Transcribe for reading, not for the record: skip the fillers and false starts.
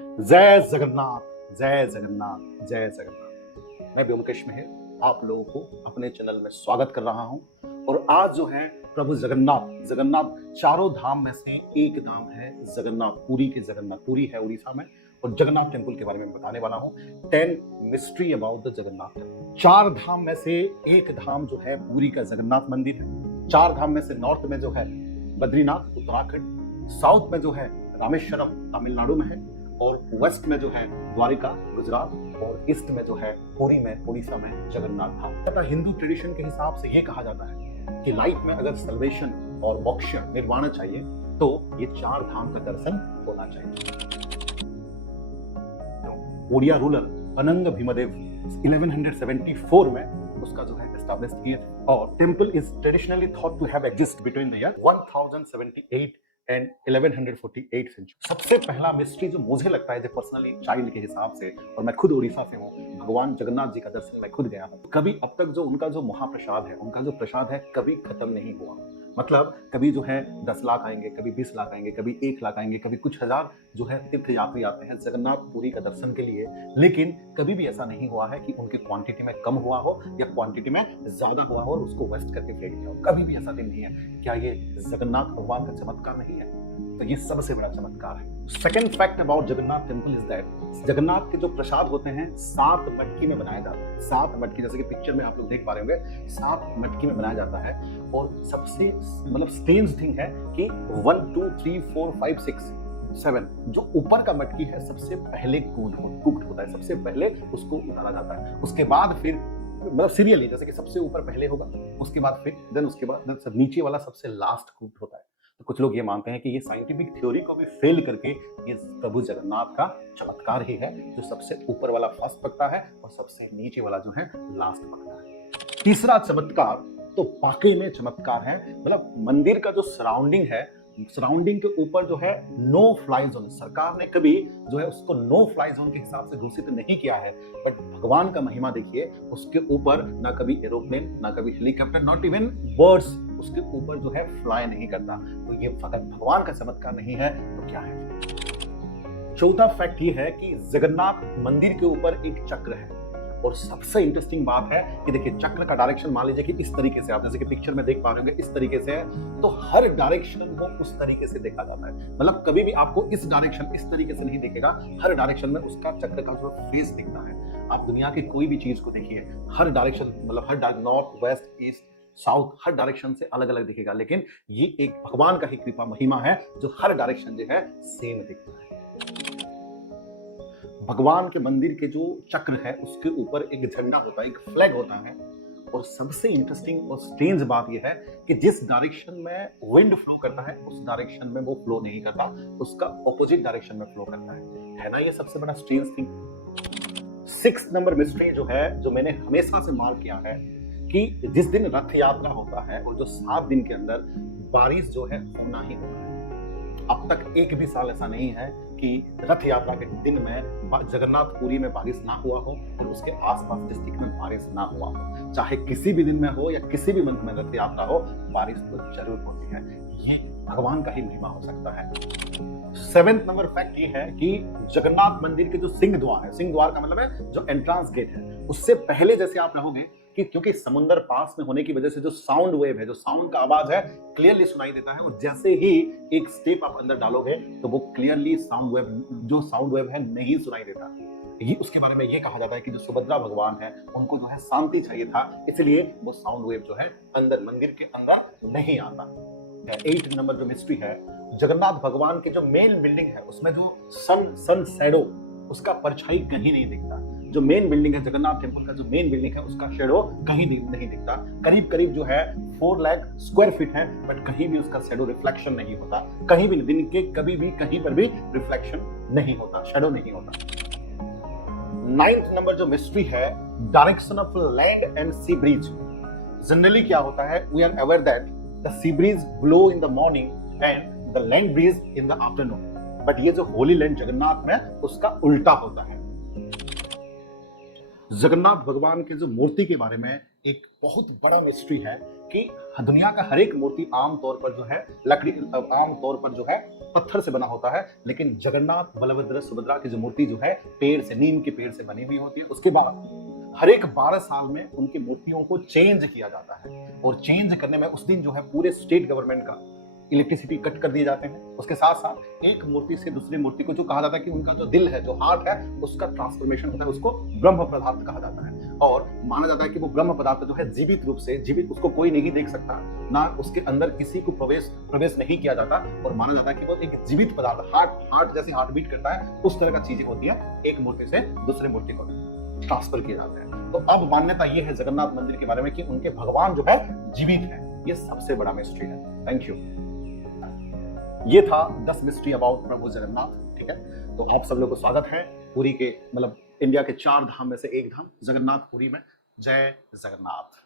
जय जगन्नाथ, जय जगन्नाथ, जय जगन्नाथ। मैं व्योमकेश मेहर आप लोगों को अपने चैनल में स्वागत कर रहा हूं। और आज जो है प्रभु जगन्नाथ, जगन्नाथ चारों धाम में से एक धाम है जगन्नाथ पुरी के जगन्नाथ पुरी है उड़ीसा में, और जगन्नाथ टेम्पल के बारे में बताने वाला हूं। 10 mystery about the Jagannath temple. चार धाम में से एक धाम जो है पुरी का जगन्नाथ मंदिर है। चार धाम में से नॉर्थ में जो है बद्रीनाथ उत्तराखंड, साउथ में जो है रामेश्वरम तमिलनाडु में है, और वेस्ट में जो है द्वारिका गुजरात, और ईस्ट में जो है पुरी में उड़ीसा में जगन्नाथ धाम। तथा हिंदू ट्रेडिशन के हिसाब से ये कहा जाता है कि लाइफ में अगर सल्वेशन और मोक्ष निर्वाण चाहिए तो ये चार धाम का दर्शन होना चाहिए। ओडिया रूलर अनंग भीमदेव 1174 में उसका जो है एस्टैब्लिश किया, और temple is traditionally thought to have exist between the year 1078 and 1148 century. सबसे पहला मिस्ट्री जो मुझे लगता है, जो पर्सनली चाइल्ड के हिसाब से, और मैं खुद उड़ीसा से हूँ, भगवान जगन्नाथ जी का दर्शन मैं खुद गया हूँ। कभी अब तक जो उनका जो महाप्रसाद है, उनका जो प्रसाद है, कभी खत्म नहीं हुआ। मतलब कभी जो है 10 लाख आएंगे, कभी 20 लाख आएंगे, कभी 1 लाख आएंगे, कभी कुछ हजार जो है तीर्थ यात्री आते हैं जगन्नाथ पुरी का दर्शन के लिए, लेकिन कभी भी ऐसा नहीं हुआ है कि उनकी क्वांटिटी में कम हुआ हो या क्वांटिटी में ज्यादा हुआ हो और उसको वेस्ट करके फेंक दिया हो। कभी भी ऐसा दिन नहीं है। क्या ये जगन्नाथ भगवान का चमत्कार नहीं है? तो ये सबसे बड़ा चमत्कार है। Second fact about Jagannath temple is that Jagannath के जो प्रसाद होते हैं 7 मटकी में बनाए जाते हैं। 7 मटकी, जैसे कि पिक्चर में आप लोग देख पा रहे होंगे, 7 मटकी में बनाया जाता है। और सबसे मतलब स्ट्रेंज थिंग है कि 1 2 3 4 5 6 7 जो ऊपर का मटकी है सबसे पहले कुक्ड होता है, सबसे पहले उसको उतारा जाता है। उसके बाद फिर मतलब सीरियली, जैसे कि सबसे ऊपर पहले होगा, उसके बाद फिर देन उसके बाद सब नीचे वाला सबसे लास्ट कुक्ड होता है। तो कुछ लोग ये मानते हैं कि ये साइंटिफिक थ्योरी को भी फेल करके ये प्रभु जगन्नाथ का चमत्कार ही है, जो सबसे ऊपर वाला फर्स्ट पकता है और सबसे नीचे वाला जो है लास्ट पकता है। तीसरा चमत्कार तो वाकई में चमत्कार है। मतलब मंदिर का जो सराउंडिंग है, सराउंडिंग के ऊपर जो है नो फ्लाई जोन, सरकार ने कभी जो है उसको नो फ्लाई जोन के हिसाब से घोषित नहीं किया है, बट भगवान का महिमा देखिए, उसके ऊपर ना कभी एरोप्लेन, ना कभी हेलीकॉप्टर, नॉट इवन बर्ड्स उसके ऊपर जो है फ्लाई नहीं करता। तो ये फकत भगवान का चमत्कार नहीं है तो क्या है? चौथा फैक्ट ये है कि जगन्नाथ मंदिर के ऊपर एक चक्र है। और सबसे इंटरेस्टिंग बात है कि देखिए चक्र का डायरेक्शन मान लीजिए कि इस तरीके से, आप जैसे कि पिक्चर में देख पा रहे होंगे, इस तरीके से है, तो हर डायरेक्शन को उस तरीके से देखा जाता है। मतलब कभी भी आपको इस डायरेक्शन इस तरीके से नहीं दिखेगा, हर डायरेक्शन में उसका चक्र का जो फेस दिखता है। आप दुनिया की कोई भी चीज को देखिए, हर डायरेक्शन मतलब हर नॉर्थ वेस्ट ईस्ट साउथ हर डायरेक्शन से अलग अलग दिखेगा, लेकिन ये एक भगवान का ही कृपा महिमा है जो हर डायरेक्शन जो है सेम दिखता है। भगवान के मंदिर के जो चक्र है उसके ऊपर एक झंडा होता है, एक फ्लैग होता है। और सबसे इंटरेस्टिंग और स्ट्रेंज बात यह है कि जिस डायरेक्शन में विंड फ्लो करता है उस डायरेक्शन में वो फ्लो नहीं करता, उसका ऑपोजिट डायरेक्शन में फ्लो करता है ना? ये सबसे बड़ा स्ट्रेंज थिंग। 6 नंबर मिस्ट्री जो है, जो मैंने हमेशा से मार्क किया है, कि जिस दिन रथ यात्रा होता है और जो 7 दिन के अंदर बारिश जो है होना ही होना है। अब तक एक भी साल ऐसा नहीं है कि रथ यात्रा के दिन में जगन्नाथपुरी में बारिश ना हुआ हो और उसके आसपास डिस्ट्रिक्ट में बारिश ना हुआ हो। चाहे किसी भी दिन में हो या किसी भी मंथ में रथ यात्रा हो, बारिश तो जरूर होती है। ये भगवान का ही महिमा हो सकता है। 7th नंबर फैक्ट ये है कि जगन्नाथ मंदिर के जो सिंह द्वार है, सिंह द्वार का मतलब है जो एंट्रांस गेट है, उससे पहले जैसे आप रहोगे कि क्योंकि समुद्र पास में होने की वजह से जो साउंड वेव है, जो साउंड का आवाज है, क्लियरली सुनाई देता है। और जैसे ही एक स्टेप आप अंदर डालोगे तो वो क्लियरली साउंड वेव है नहीं सुनाई देता। ये उसके बारे में ये कहा जाता है कि जो सुभद्रा भगवान है उनको जो है शांति चाहिए था, इसलिए वो साउंड वेव जो है अंदर मंदिर के अंदर नहीं आता। 8 नंबर जो मिस्ट्री है, जगन्नाथ भगवान की जो मेन बिल्डिंग है उसमें जो सन शैडो, उसका परछाई कहीं नहीं दिखता। जो मेन बिल्डिंग है जगन्नाथ टेम्पल का, जो मेन बिल्डिंग है उसका शेडो कहीं नहीं दिखता। करीब करीब जो है 4 लाख स्क्वायर फीट है, बट कहीं भी उसका शेडो रिफ्लेक्शन नहीं होता। कहीं भी दिन के कभी भी कहीं पर भी रिफ्लेक्शन नहीं होता, शेडो नहीं होता। 9th नंबर जो मिस्ट्री है, direction of land and sea breeze. Generally क्या होता है, we are aware that the sea breeze blow in the morning and the land breeze in the afternoon, but ये जो होली लैंड जगन्नाथ में उसका उल्टा होता है। जगन्नाथ भगवान के जो मूर्ति के बारे में एक बहुत बड़ा मिस्ट्री है कि दुनिया का हर एक मूर्ति आमतौर पर जो है लकड़ी, आमतौर पर जो है पत्थर से बना होता है, लेकिन जगन्नाथ बलभद्र सुभद्रा की जो मूर्ति जो है पेड़ से, नीम के पेड़ से बनी हुई होती है। उसके बाद हर एक 12 साल में उनकी मूर्तियों को चेंज किया जाता है, और चेंज करने में उस दिन जो है पूरे स्टेट गवर्नमेंट का इलेक्ट्रिसिटी कट कर दिए जाते हैं। उसके साथ साथ एक मूर्ति से दूसरी मूर्ति को, जो कहा जाता है कि उनका जो दिल है, जो हार्ट है, उसका ट्रांसफॉर्मेशन होता है, उसको ब्रह्म पदार्थ कहा जाता है। और माना जाता है कि वो ब्रह्म पदार्थ जो है जीवित रूप से, जीवित, उसको कोई नहीं देख सकता, ना उसके अंदर किसी को प्रवेश नहीं किया जाता, और माना जाता है कि वो एक जीवित पदार्थ, हार्ट जैसी हार्ट बीट करता है, उस तरह का चीजें होती है, एक मूर्ति से दूसरी मूर्ति को ट्रांसफर किए जाते हैं। तो अब मान्यता ये है जगन्नाथ मंदिर के बारे में कि उनके भगवान जो है जीवित है। ये सबसे बड़ा मिस्ट्री है। Thank you. ये था 10 मिस्ट्री अबाउट प्रभु जगन्नाथ। ठीक है, तो आप सब लोग को स्वागत है पुरी के, मतलब इंडिया के 4 धाम में से एक धाम जगन्नाथ पुरी में। जय जगन्नाथ।